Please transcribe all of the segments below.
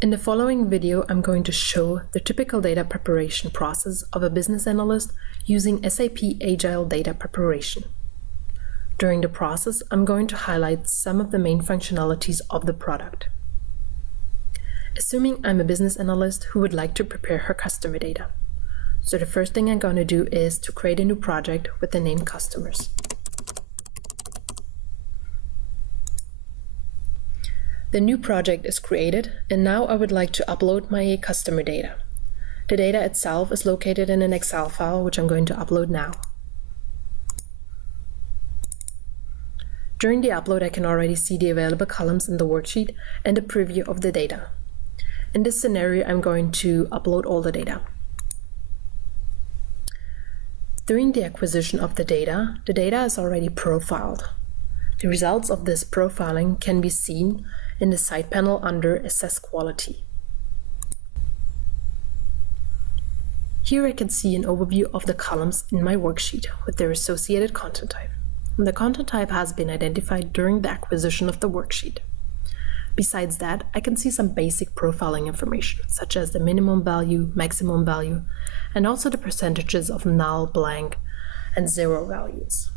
In the following video, I'm going to show the typical data preparation process of a business analyst using SAP Agile Data Preparation. During the process, I'm going to highlight some of the main functionalities of the product. Assuming I'm a business analyst who would like to prepare her customer data. So the first thing I'm going to do is to create a new project with the name customers. The new project is created, and now I would like to upload my customer data. The data itself is located in an Excel file, which I'm going to upload now. During the upload, I can already see the available columns in the worksheet and a preview of the data. In this scenario, I'm going to upload all the data. During the acquisition of the data is already profiled. The results of this profiling can be seen in the side panel under Assess Quality. Here I can see an overview of the columns in my worksheet with their associated content type. The content type has been identified during the acquisition of the worksheet. Besides that, I can see some basic profiling information, such as the minimum value, maximum value, and also the percentages of null, blank, and zero values.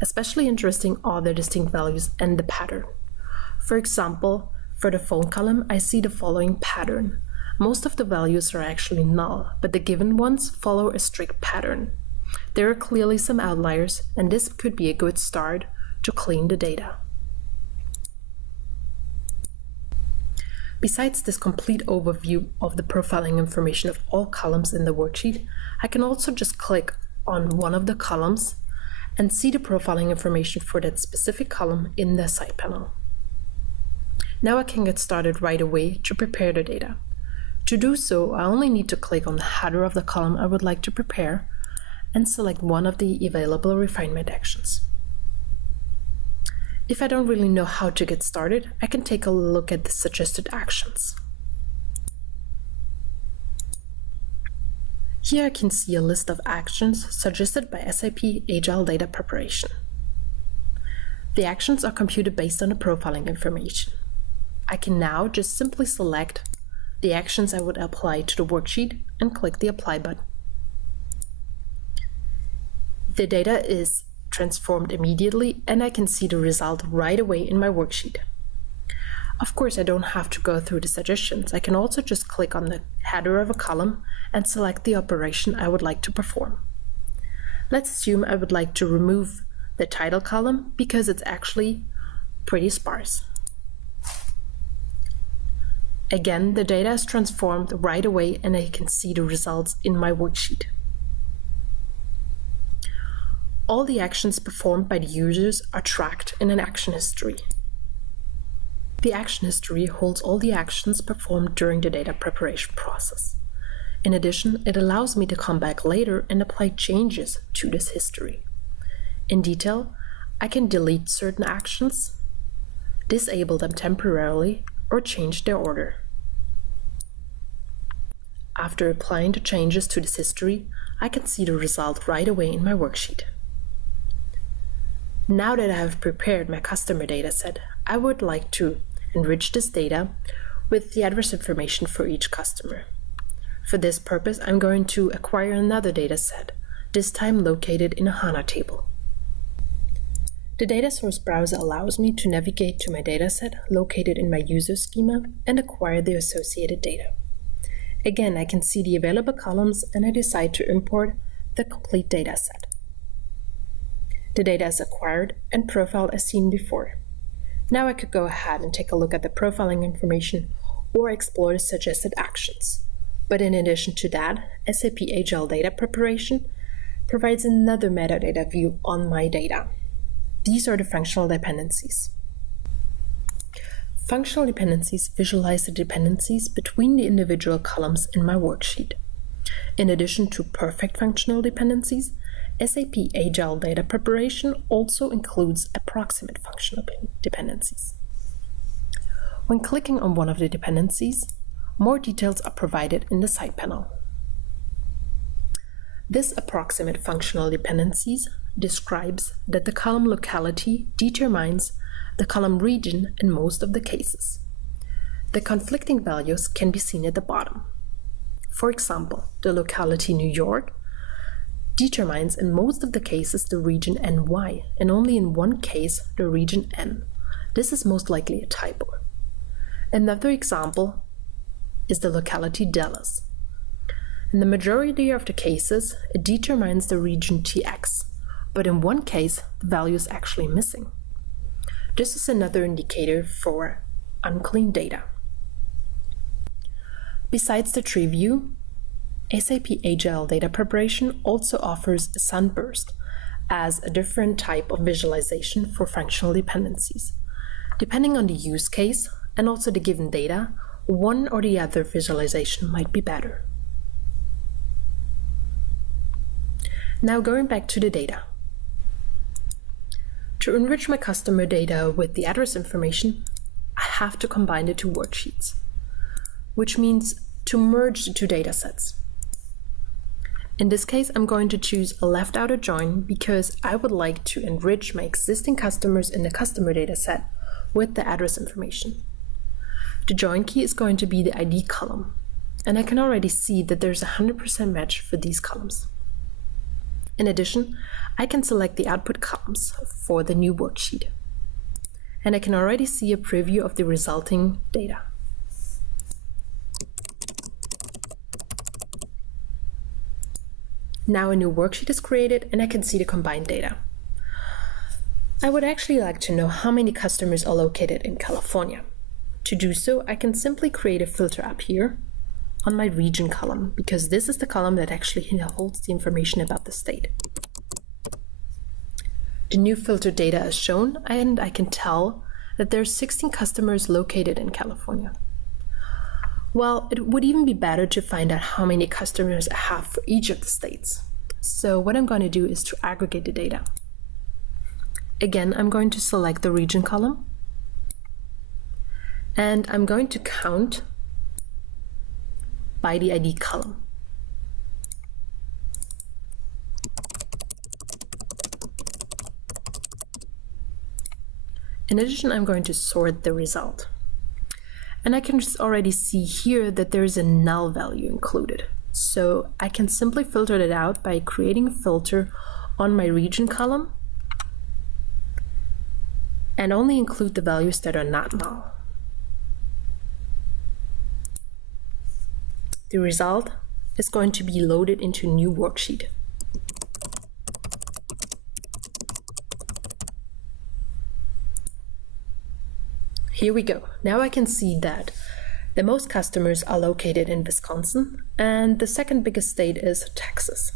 Especially interesting are the distinct values and the pattern. For example, for the phone column, I see the following pattern. Most of the values are actually null, but the given ones follow a strict pattern. There are clearly some outliers, and this could be a good start to clean the data. Besides this complete overview of the profiling information of all columns in the worksheet, I can also just click on one of the columns and see the profiling information for that specific column in the side panel. Now I can get started right away to prepare the data. To do so, I only need to click on the header of the column I would like to prepare and select one of the available refinement actions. If I don't really know how to get started, I can take a look at the suggested actions. Here I can see a list of actions suggested by SAP Agile Data Preparation. The actions are computed based on the profiling information. I can now just simply select the actions I would apply to the worksheet and click the Apply button. The data is transformed immediately, and I can see the result right away in my worksheet. Of course, I don't have to go through the suggestions. I can also just click on the header of a column and select the operation I would like to perform. Let's assume I would like to remove the title column because it's actually pretty sparse. Again, the data is transformed right away, and I can see the results in my worksheet. All the actions performed by the users are tracked in an action history. The action history holds all the actions performed during the data preparation process. In addition, it allows me to come back later and apply changes to this history. In detail, I can delete certain actions, disable them temporarily, or change their order. After applying the changes to this history, I can see the result right away in my worksheet. Now that I have prepared my customer dataset, I would like to enrich this data with the address information for each customer. For this purpose, I'm going to acquire another dataset, this time located in a HANA table. The data source browser allows me to navigate to my dataset located in my user schema and acquire the associated data. Again, I can see the available columns, and I decide to import the complete dataset. The data is acquired and profiled as seen before. Now I could go ahead and take a look at the profiling information or explore the suggested actions. But in addition to that, SAP Agile Data Preparation provides another metadata view on my data. These are the functional dependencies. Functional dependencies visualize the dependencies between the individual columns in my worksheet. In addition to perfect functional dependencies, SAP Agile Data Preparation also includes approximate functional dependencies. When clicking on one of the dependencies, more details are provided in the side panel. This approximate functional dependencies describes that the column locality determines the column region in most of the cases. The conflicting values can be seen at the bottom. For example, the locality New York determines in most of the cases the region NY, and only in one case the region N. This is most likely a typo. Another example is the locality Dallas. In the majority of the cases, it determines the region TX, but in one case, the value is actually missing. This is another indicator for unclean data. Besides the tree view, SAP Agile Data Preparation also offers a sunburst as a different type of visualization for functional dependencies. Depending on the use case and also the given data, one or the other visualization might be better. Now going back to the data. To enrich my customer data with the address information, I have to combine the two worksheets, which means to merge the two datasets. In this case, I'm going to choose a left outer join because I would like to enrich my existing customers in the customer dataset with the address information. The join key is going to be the ID column, and I can already see that there's a 100% match for these columns. In addition, I can select the output columns for the new worksheet, and I can already see a preview of the resulting data. Now a new worksheet is created and I can see the combined data. I would actually like to know how many customers are located in California. To do so, I can simply create a filter up here on my region column, because this is the column that actually holds the information about the state. The new filtered data is shown, and I can tell that there are 16 customers located in California. Well, it would even be better to find out how many customers I have for each of the states. So what I'm going to do is to aggregate the data. Again, I'm going to select the region column, and I'm going to count by the ID column. In addition, I'm going to sort the result. And I can just already see here that there is a null value included. So I can simply filter it out by creating a filter on my region column and only include the values that are not null. The result is going to be loaded into a new worksheet. Here we go. Now I can see that the most customers are located in Wisconsin, and the second biggest state is Texas.